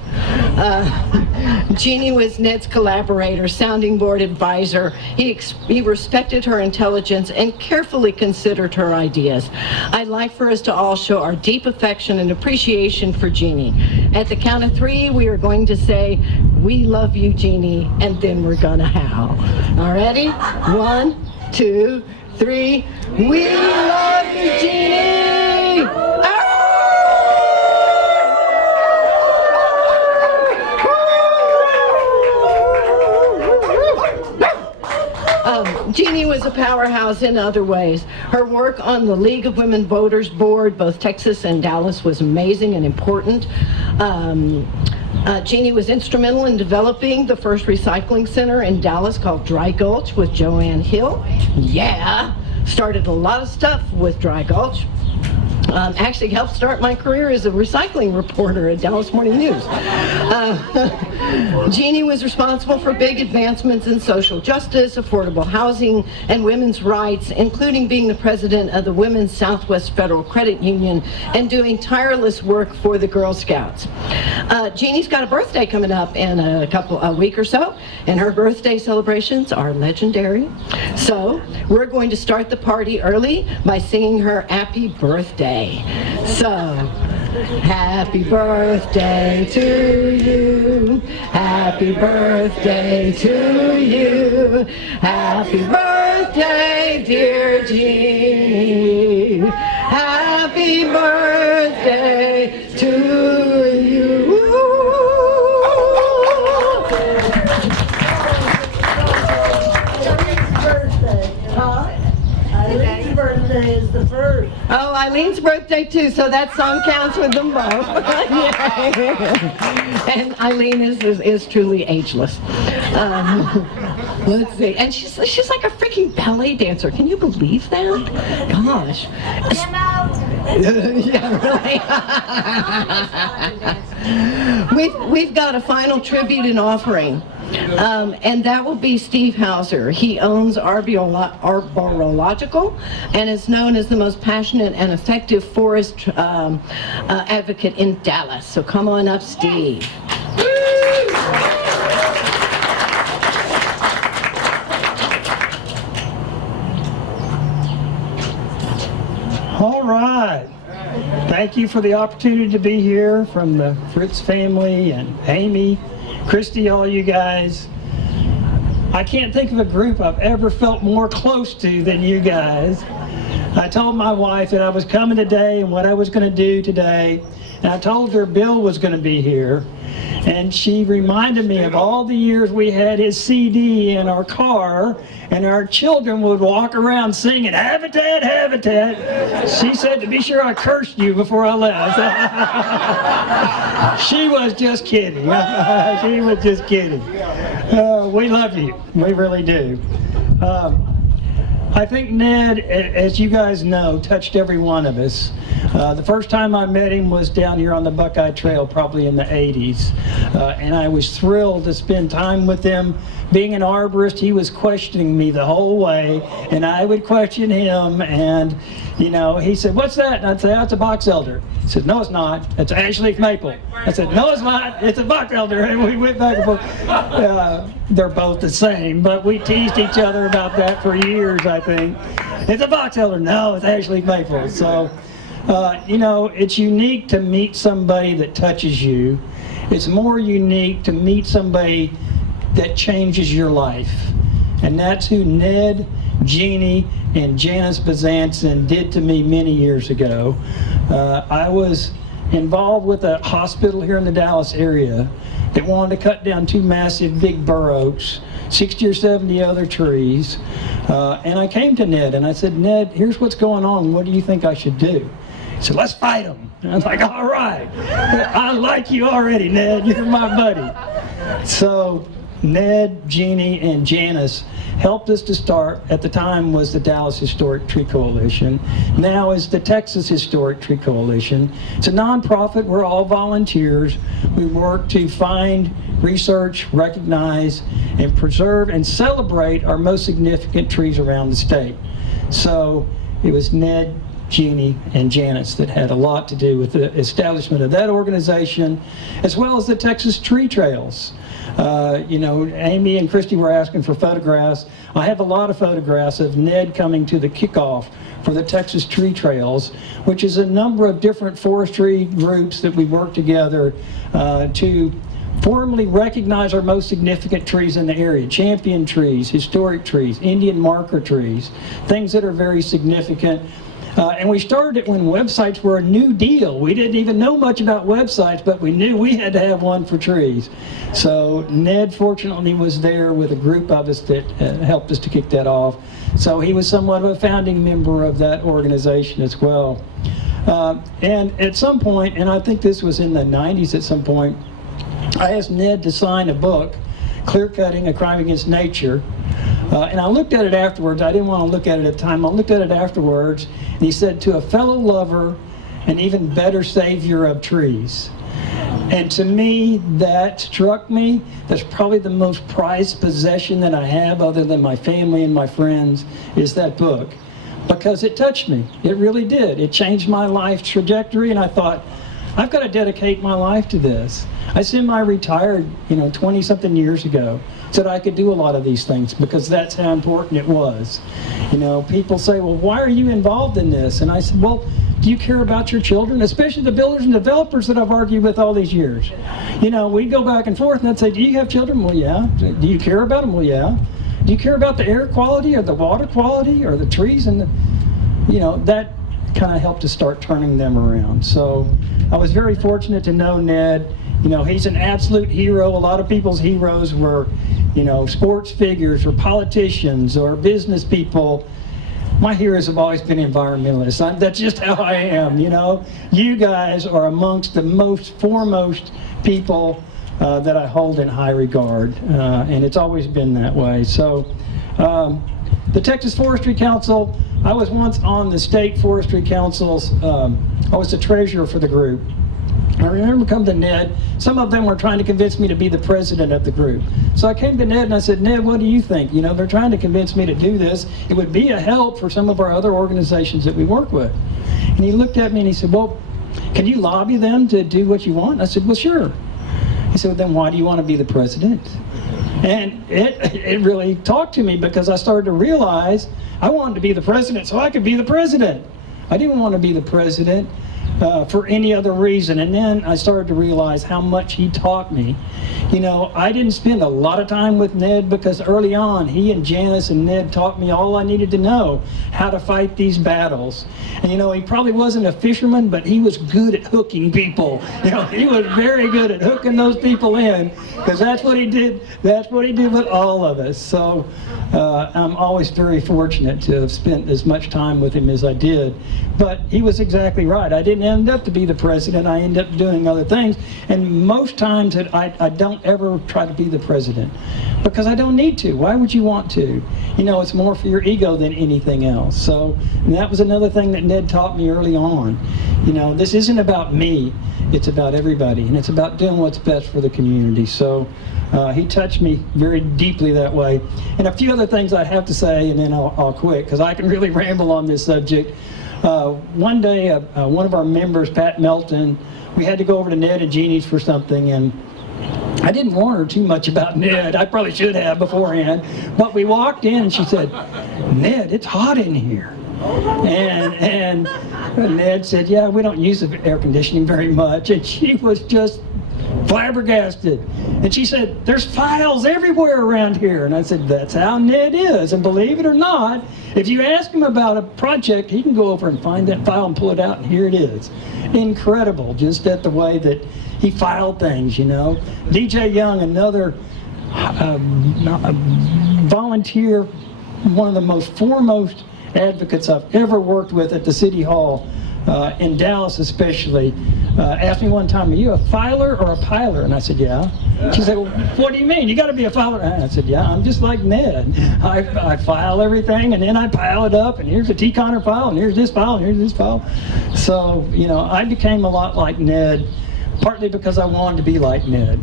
Genie was Ned's collaborator, sounding board advisor. He respected her intelligence and carefully considered her ideas. I'd like for us to all show our deep affection and appreciation for Genie. At the count of 3, we are going to say, "We love you, Genie," and then we're gonna howl. All ready? 1, 2, 3. We love you, Genie! Genie was a powerhouse in other ways. Her work on the League of Women Voters Board, both Texas and Dallas, was amazing and important. Genie was instrumental in developing the first recycling center in Dallas called Dry Gulch with Joanne Hill. Yeah, started a lot of stuff with Dry Gulch. Actually helped start my career as a recycling reporter at Dallas Morning News. Genie was responsible for big advancements in social justice, affordable housing, and women's rights, including being the president of the Women's Southwest Federal Credit Union and doing tireless work for the Girl Scouts. Jeannie's got a birthday coming up in a week or so, and her birthday celebrations are legendary. So we're going to start the party early by singing her happy birthday. So, happy birthday to you, happy birthday to you, happy birthday, dear Genie, happy birthday to you. Eileen's birthday is the first. Oh, Eileen's birthday too, so that song counts with them both. And Eileen is truly ageless. Let's see, and she's like a freaking ballet dancer. Can you believe that? Gosh. Yeah, really. We've got a final tribute and offering. And that will be Steve Hauser. He owns Arborological and is known as the most passionate and effective forest advocate in Dallas. So come on up, Steve. All right. Thank you for the opportunity to be here from the Fritz family and Amy, Christy, all you guys. I can't think of a group I've ever felt more close to than you guys. I told my wife that I was coming today and what I was going to do today, and I told her Bill was going to be here, and she reminded me of all the years we had his CD in our car, and our children would walk around singing, "Habitat, Habitat." She said to be sure I cursed you before I left. She was just kidding. She was just kidding. We love you. We really do. I think Ned, as you guys know, touched every one of us. The first time I met him was down here on the Buckeye Trail, probably in the 80s. And I was thrilled to spend time with him. Being an arborist, he was questioning me the whole way, and I would question him, and you know, he said, "What's that?" And I'd say, "Oh, it's a box elder." He said, "No, it's not. It's Ashley maple." I said, "No, it's not. It's a box elder." And we went back and forth. They're both the same, but we teased each other about that for years, I think. "It's a box elder." "No, it's Ashley maple." So, you know, it's unique to meet somebody that touches you. It's more unique to meet somebody that changes your life. And that's who Ned, Genie, and Janice Bazanson did to me many years ago. I was involved with a hospital here in the Dallas area that wanted to cut down 2 massive big bur oaks, 60 or 70 other trees. And I came to Ned and I said, "Ned, here's what's going on. What do you think I should do?" He said, "Let's fight them." And I was like, "All right. I like you already, Ned. You're my buddy." So Ned, Genie, and Janice helped us to start, at the time was the Dallas Historic Tree Coalition, now is the Texas Historic Tree Coalition. It's a nonprofit, we're all volunteers. We work to find, research, recognize, and preserve and celebrate our most significant trees around the state. So it was Ned, Genie, and Janice that had a lot to do with the establishment of that organization, as well as the Texas Tree Trails. You know, Amy and Christy were asking for photographs. I have a lot of photographs of Ned coming to the kickoff for the Texas Tree Trails, which is a number of different forestry groups that we work together to formally recognize our most significant trees in the area. Champion trees, historic trees, Indian marker trees, things that are very significant. And we started it when websites were a new deal. We didn't even know much about websites, but we knew we had to have one for trees. So Ned fortunately was there with a group of us that helped us to kick that off. So he was somewhat of a founding member of that organization as well. And at some point, and I think this was in the 90s at some point, I asked Ned to sign a book, Clear Cutting, A Crime Against Nature. And I looked at it afterwards. I didn't want to look at it at the time. I looked at it afterwards, and he said, "To a fellow lover an even better savior of trees. And to me, that struck me. That's probably the most prized possession that I have, other than my family and my friends, is that book. Because it touched me. It really did. It changed my life trajectory, and I thought, I've got to dedicate my life to this. I semi-retired, 20-something years ago, so that I could do a lot of these things, because that's how important it was. People say, well, why are you involved in this? And I said, well, do you care about your children? Especially the builders and developers that I've argued with all these years. We'd go back and forth, and I'd say, do you have children? Well, yeah. Do you care about them? Well, yeah. Do you care about the air quality or the water quality or the trees? And that kind of helped to start turning them around. So I was very fortunate to know Ned. He's an absolute hero. A lot of people's heroes were, sports figures or politicians or business people. My heroes have always been environmentalists. That's just how I am, You guys are amongst the most foremost people that I hold in high regard, and it's always been that way. So the Texas Forestry Council, I was once on the State Forestry Council's, I was the treasurer for the group. I remember coming to Ned. Some of them were trying to convince me to be the president of the group. So I came to Ned and I said, Ned, what do you think? They're trying to convince me to do this. It would be a help for some of our other organizations that we work with. And he looked at me and he said, well, can you lobby them to do what you want? And I said, well, sure. He said, well, then why do you want to be the president? And it really talked to me, because I started to realize I wanted to be the president so I could be the president. I didn't want to be the president for any other reason. And then I started to realize how much he taught me. I didn't spend a lot of time with Ned, because early on he and Janice and Ned taught me all I needed to know, how to fight these battles. And he probably wasn't a fisherman, but he was good at hooking people. He was very good at hooking those people in, because that's what he did. That's what he did with all of us. So I'm always very fortunate to have spent as much time with him as I did. But he was exactly right. I didn't end up to be the president. I ended up doing other things. And most times I don't ever try to be the president, because I don't need to. Why would you want to? It's more for your ego than anything else. So that was another thing that Ned taught me early on. This isn't about me. It's about everybody, and it's about doing what's best for the community. So he touched me very deeply that way. And a few other things I have to say, and then I'll quit, because I can really ramble on this subject. One day, one of our members, Pat Melton, we had to go over to Ned and Genie's for something, and I didn't warn her too much about Ned. I probably should have beforehand. But we walked in and she said, Ned, it's hot in here. And Ned said, yeah, we don't use the air conditioning very much. And she was just flabbergasted. And she said, there's files everywhere around here. And I said, that's how Ned is. And believe it or not, if you ask him about a project, he can go over and find that file and pull it out, and here it is. Incredible, just at the way that he filed things, DJ Young, another volunteer, one of the most foremost advocates I've ever worked with at the City Hall, in Dallas especially, asked me one time, are you a filer or a piler? And I said, yeah. She said, well, what do you mean? You got to be a filer. And I said, yeah, I'm just like Ned. I file everything, and then I pile it up, and here's a T-Conner file, and here's this file, and here's this file. So, I became a lot like Ned, partly because I wanted to be like Ned.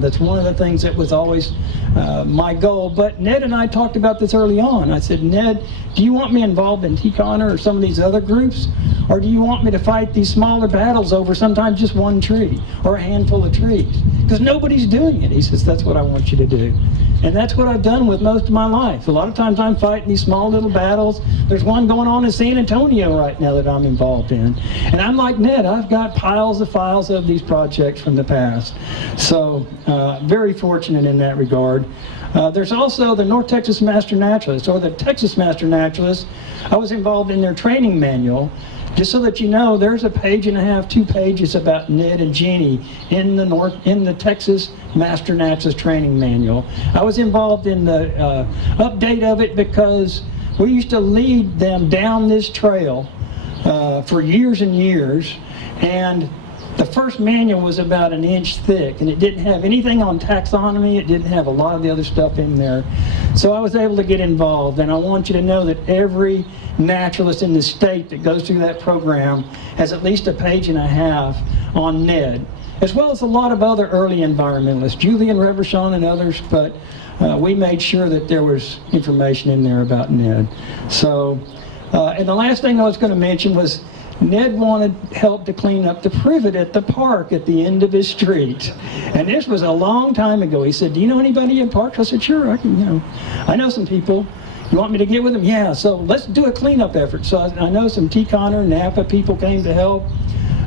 That's one of the things that was always my goal. But Ned and I talked about this early on. I said, Ned, do you want me involved in T-Conner or some of these other groups? Or do you want me to fight these smaller battles over sometimes just one tree or a handful of trees? Because nobody's doing it. He says, that's what I want you to do. And that's what I've done with most of my life. A lot of times I'm fighting these small little battles. There's one going on in San Antonio right now that I'm involved in. And I'm like Ned, I've got piles of files of these projects from the past. So very fortunate in that regard. There's also the North Texas Master Naturalist, or the Texas Master Naturalist. I was involved in their training manual. Just so that you know, there's a page and a half, 2 pages about Ned and Genie in the Texas Master Naturalist Training Manual. I was involved in the update of it because we used to lead them down this trail for years and years, and The first manual was about an inch thick, and it didn't have anything on taxonomy. It didn't have a lot of the other stuff in there. So I was able to get involved, and I want you to know that every naturalist in the state that goes through that program has at least a page and a half on Ned, as well as a lot of other early environmentalists, Julian Reverchon and others, but we made sure that there was information in there about Ned. So, and the last thing I was going to mention was Ned wanted help to clean up the privet at the park at the end of his street. And this was a long time ago. He said, "Do you know anybody in parks?" I said, "Sure, I know some people. You want me to get with them?" "Yeah, so let's do a cleanup effort." So I know some T. Connor, Napa people came to help.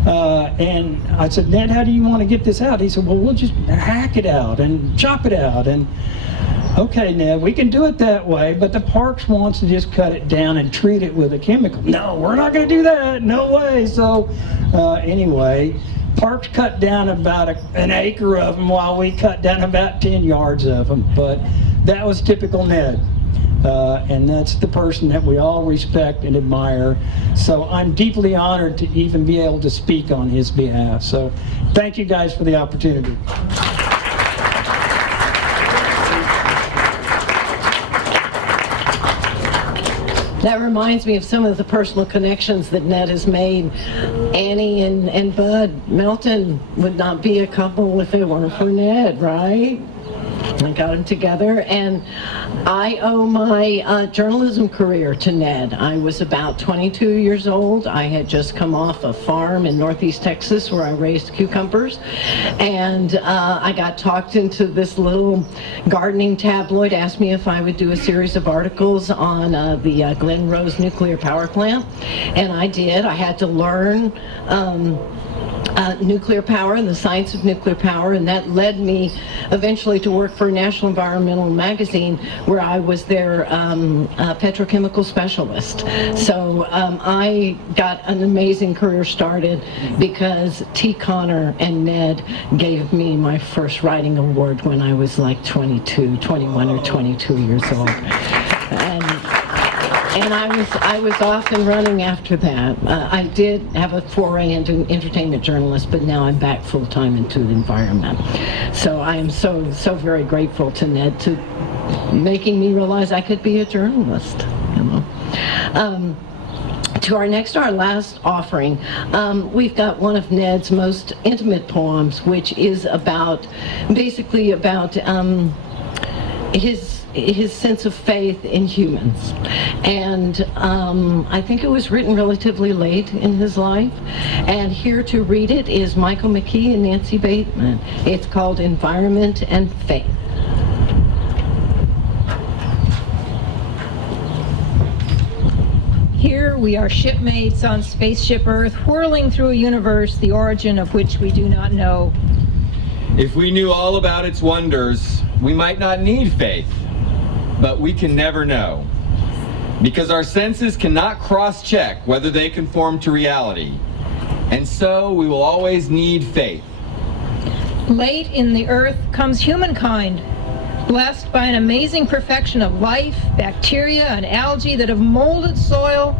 And I said, "Ned, how do you want to get this out?" He said, "Well, we'll just hack it out and chop it out." And okay, Ned, we can do it that way, but the parks wants to just cut it down and treat it with a chemical. "No, we're not going to do that. No way." So anyway, parks cut down about an acre of them while we cut down about 10 yards of them. But that was typical Ned. And that's the person that we all respect and admire. So I'm deeply honored to even be able to speak on his behalf. So thank you guys for the opportunity. That reminds me of some of the personal connections that Ned has made. Annie and Bud Melton would not be a couple if it weren't for Ned, right? I got them together, and I owe my journalism career to Ned. I was about 22 years old. I had just come off a farm in northeast Texas where I raised cucumbers, and I got talked into this little gardening tabloid, asked me if I would do a series of articles on the Glen Rose nuclear power plant, and I did. I had to learn nuclear power and the science of nuclear power, and that led me eventually to work for National Environmental Magazine, where I was their petrochemical specialist. So I got an amazing career started because T. Connor and Ned gave me my first writing award when I was like 21 or 22 years old. And I was off and running after that. I did have a foray into entertainment journalist, but now I'm back full-time into the environment. So I am so very grateful to Ned to making me realize I could be a journalist, you know. To our last offering, we've got one of Ned's most intimate poems, which is basically about his sense of faith in humans. And I think it was written relatively late in his life. And here to read it is Michael McKee and Nancy Bateman. It's called Environment and Faith. Here we are shipmates on spaceship Earth, whirling through a universe the origin of which we do not know. If we knew all about its wonders, we might not need faith. But we can never know, because our senses cannot cross-check whether they conform to reality, and so we will always need faith. Late in the earth comes humankind, blessed by an amazing perfection of life, bacteria, and algae that have molded soil,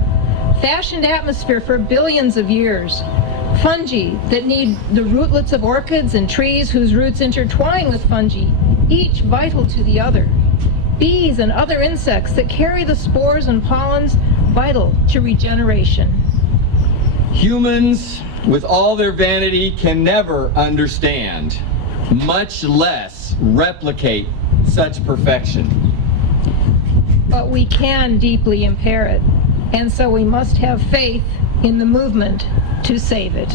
fashioned atmosphere for billions of years, fungi that need the rootlets of orchids, and trees whose roots intertwine with fungi, each vital to the other. Bees and other insects that carry the spores and pollens, vital to regeneration. Humans, with all their vanity, can never understand, much less replicate such perfection. But we can deeply impair it, and so we must have faith in the movement to save it.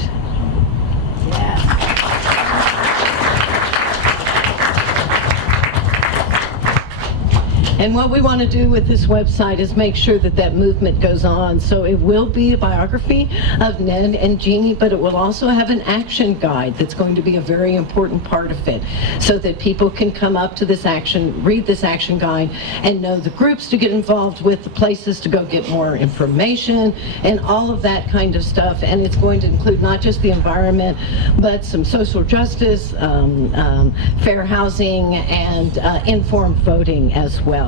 And what we want to do with this website is make sure that that movement goes on. So it will be a biography of Ned and Genie, but it will also have an action guide that's going to be a very important part of it, so that people can come up to this action, read this action guide, and know the groups to get involved with, the places to go get more information, and all of that kind of stuff. And it's going to include not just the environment, but some social justice, fair housing, and informed voting as well.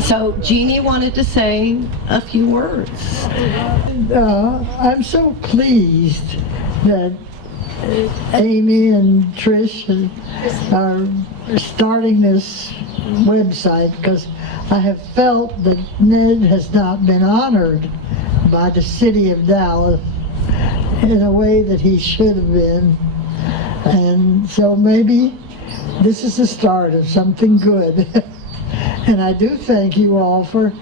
So Genie wanted to say a few words. I'm so pleased that Amy and Trish are starting this website, because I have felt that Ned has not been honored by the city of Dallas in a way that he should have been. And so maybe this is the start of something good. And I do thank you all for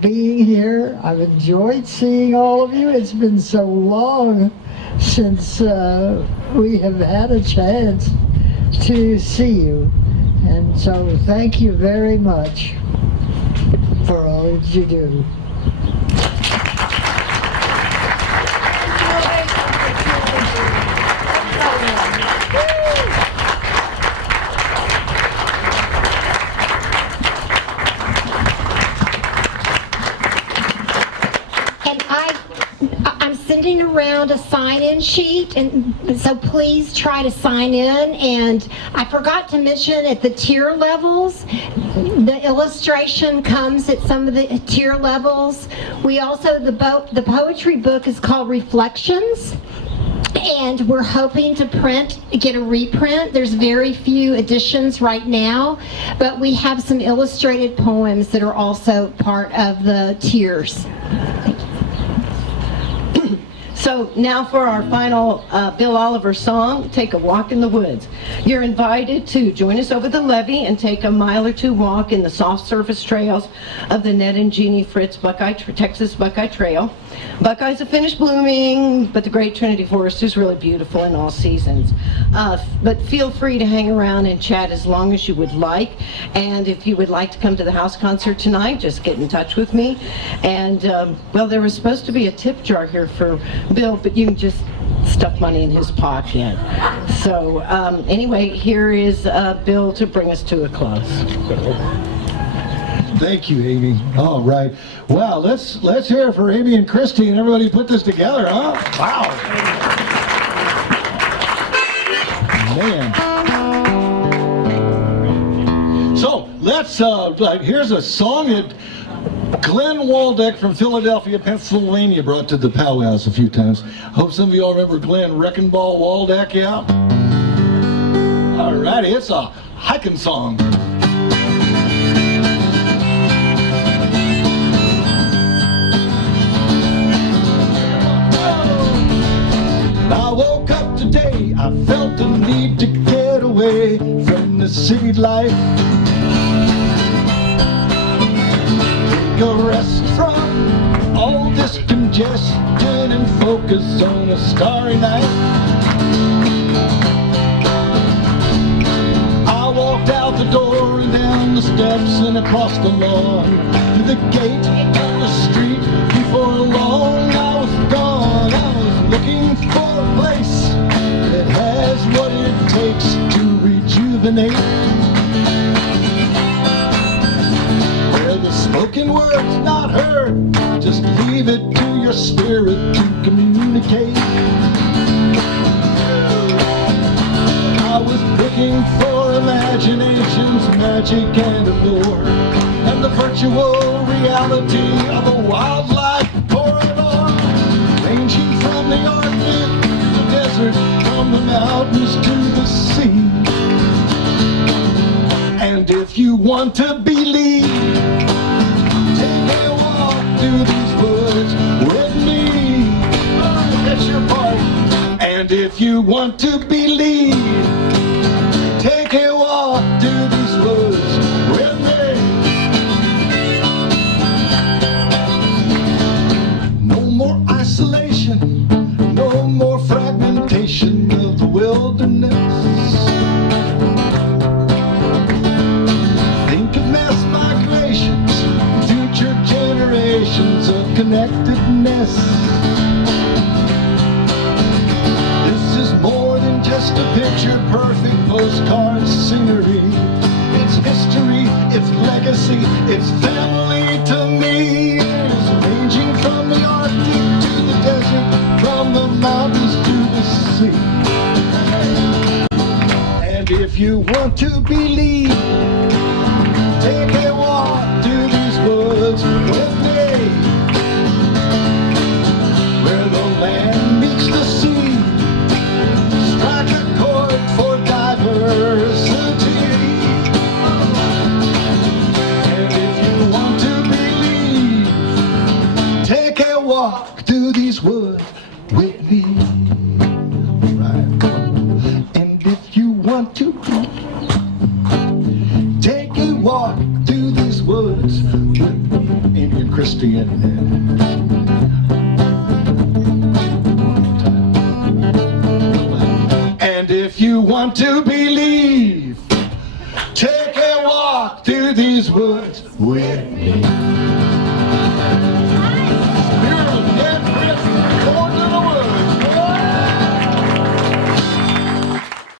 being here. I've enjoyed seeing all of you. It's been so long since we have had a chance to see you. And so thank you very much for all that you do. I'm sending around a sign-in sheet, and so please try to sign in. And I forgot to mention at the tier levels, the illustration comes at some of the tier levels. We also, the poetry book is called Reflections, and we're hoping to get a reprint. There's very few editions right now, but we have some illustrated poems that are also part of the tiers. So now for our final Bill Oliver song, Take a Walk in the Woods. You're invited to join us over the levee and take a mile or two walk in the soft surface trails of the Ned and Genie Fritz Texas Buckeye Trail. Buckeyes have finished blooming, but the Great Trinity Forest is really beautiful in all seasons. But feel free to hang around and chat as long as you would like. And if you would like to come to the house concert tonight, just get in touch with me. And well, there was supposed to be a tip jar here for Bill, but you can just stuff money in his pocket. So anyway, here is Bill to bring us to a close. Thank you, Amy. All right. Wow, let's hear it for Amy and Christy and everybody put this together, huh? Wow. Man. So let's here's a song that Glenn Waldeck from Philadelphia, Pennsylvania brought to the powwows a few times. Hope some of you all remember Glenn Wrecking Ball Waldeck, yeah? All righty, it's a hiking song. I woke up today, I felt the need to get away from the city life. Take a rest from all this congestion and focus on a starry night. I walked out the door and down the steps and across the lawn to the gate down the street. Before long I was gone. I was looking for a place that has what it takes to rejuvenate, where the spoken word's not heard, just leave it to your spirit to communicate. I was looking for imagination's magic and allure, and the virtual reality of a wildlife corridor, ranging from the Arctic to the desert, from the mountains to the sea. And if you want to believe, take a walk through these woods with me. That's your part. And if you want to believe, take a walk through these woods with me. No more isolation, no more fragmentation of the wilderness. Think of mass migrations, future generations of connectedness. This is more than just a picture-perfect postcard scenery. It's history, it's legacy, it's family to me. It's ranging from the Arctic to the desert, from the mountains to the sea. And if you want to believe, take a walk through be. Right. And if you want to take a walk through these woods with Amy and Christy and and if you want to believe, take a walk through these woods with me.